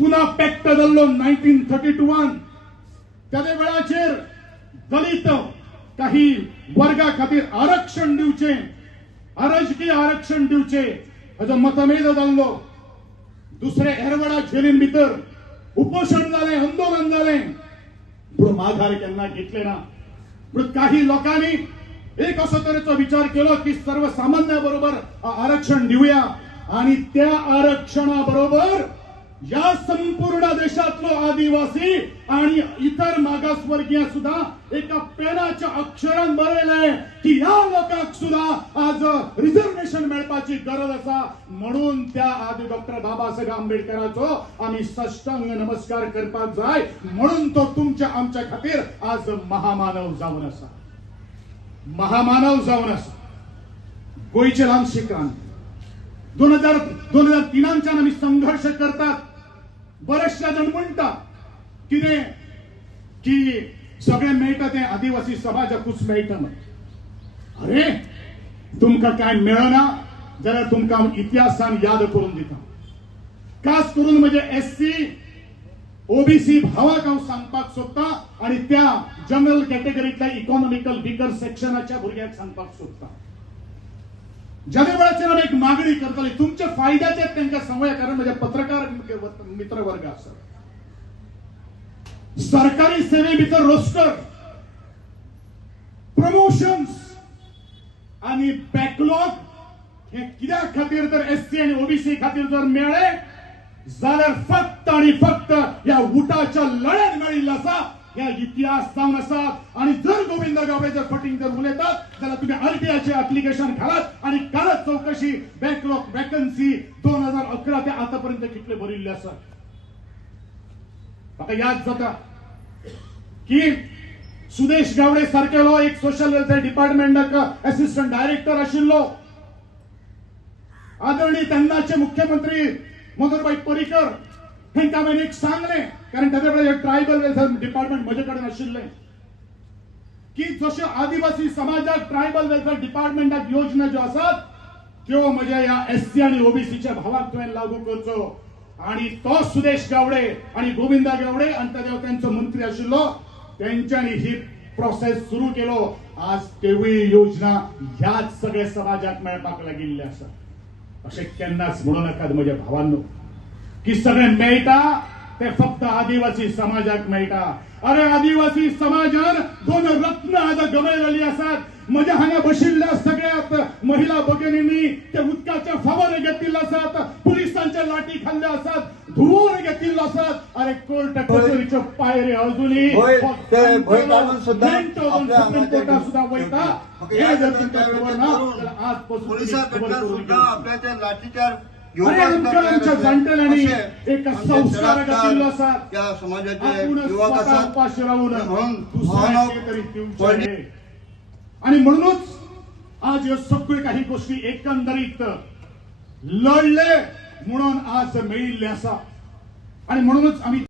पुन्हा पॅक्ट जाल्लो 1932 त्या वेळाचेर दलित काही वर्गा खातीर आरक्षण दिवचे, अराजकीय आरक्षण दिवचे हाजो मतभेद जाल्लो। दुसरे हेरवडा जेलीन भितर उपोषण जालें, आंदोलन जालें, पूण माघार केन्ना घेतले ना। पूण काही लोकांनी एक असो तरेचो विचार केलो की सर्वसामान्या बरोबर आरक्षण दिवया आणि त्या आरक्षणा बरोबर या संपूर्ण देशातलो आदिवासी आणि इतर मागासवर्गीय सुद्धा एका पेनाच्या अक्षरान बरयले की या लोकांक सुद्धा आज रिझर्वेशन मेळपाची गरज असा। म्हणून त्या आदी डॉक्टर बाबासाहेब आंबेडकराचो आम्ही साष्टांग नमस्कार करपाक जाय। म्हणून तो तुमच्या आमच्या खातीर आज महामानव जावन असा, महामानव जावन असा। गोयचे ल्हानशी क्रांती 2003च्यान आम्ही संघर्ष करतात। बरेचशे जण म्हणतात कितें की सगळे मेळटा ते आदिवासी समाजाकूच मेळटा म्हणून। अरे तुमकां काय मेळना जाल्यार तुमकां इतिहासान याद करून दिता। खास करून म्हणजे एससी ओबीसी भावाक हांव सांगपाक सोदता आणि त्या जनरल कॅटेगरीतल्या इकॉनॉमिकल विकर सेक्शनाच्या भुरग्यांक सांगपाक सोदता। ज्या वेळाचेर आमी एक मागणी करतली तुमच्या फायद्याचे तांकां सांगूया, कारण म्हणजे पत्रकार मित्र वर्ग आसा। सरकारी सेवे भितर रोस्टर, प्रमोशन्स आणि बॅकलॉग हे कित्या खातीर तर एससी आणि ओबीसी खातीर जर मेळ्ळे जाल्यार फक्त आणि फक्त या उठाच्या लढ्यात मेळिल्लो आसा। ह्या इतिहास जावन आसा। आणि जर गोविंद गावडे जर फटींग जर उलयतात जाल्यार तुम्ही आरटीआयचे ऍप्लिकेशन घालात आणि कालच चौकशी बॅकलॉग वॅकन्सी 2011 ते आतापर्यंत कितले भरिल्ले आसात। म्हाका याद जाता की सुदेश गावडे सारकेलो एक सोशल वेलफेअर डिपार्टमेंटाक असिस्टंट डायरेक्टर आशिल्लो। आदरणीय तेन्नाचे मुख्यमंत्री मनोहरभाई पर्रीकर हांकां हांवें एक सांगलें, कारण ताचे वेळार ट्रायबल वेलफेअर डिपार्टमेंट म्हजे कडेन आशिल्लें, की जश्यो आदिवासी समाजाक ट्रायबल वेलफेअर डिपार्टमेंटाक योजना ज्यो आसात त्यो म्हज्या ह्या एससी आणि ओबीसीच्या भावाक तुवें लागू करचो। आणि तो सुदेश गावडे आणि गोविंदा गावडे आणि त्यांचो मंत्री आशिल्लो त्यांच्यानी ही प्रोसेस सुरू केलो। आज तेवूय योजना ह्याच सगळ्या समाजाक मेळपाक लागिल्ले आसा। अशें केन्नाच म्हणू नाकात म्हज्या भावांनो की सगळे मेळटा ते फक्त आदिवासी समाजाक मेळटा। अरे आदिवासी समाजान 2 रत्न आज गमयलेली आसात। म्हज्या हांगा बशिल्ल्या सगळ्यात महिला भगिनींनी ते उदकाचे फवारे घेतिल्ले आसात, पुलिसांचे लाठी खाल्ले आसात, धुवोर घेतिल्लो आसात। अरे कोर्ट कचेरीच्यो पायऱ्यो अजूनही सुप्रीम कोर्टात सुद्धा वयता। हे जर तुमच्या बरोबर ना जाल्यार आज पासून आपल्या लाठीचार आमच्या जाणटेल्यांनी एक संस्कार घातिल्लो आसा। त्या समाजाचे युवक आसात उपाशी रावून दुसऱ्याचे तरी दिवचे। आणि म्हणूनच आज ह्यो सगळ्यो काही गोष्टी एकंदरीत लढले म्हणून आज मेळिल्ले आसा। आणि म्हणूनच आम्ही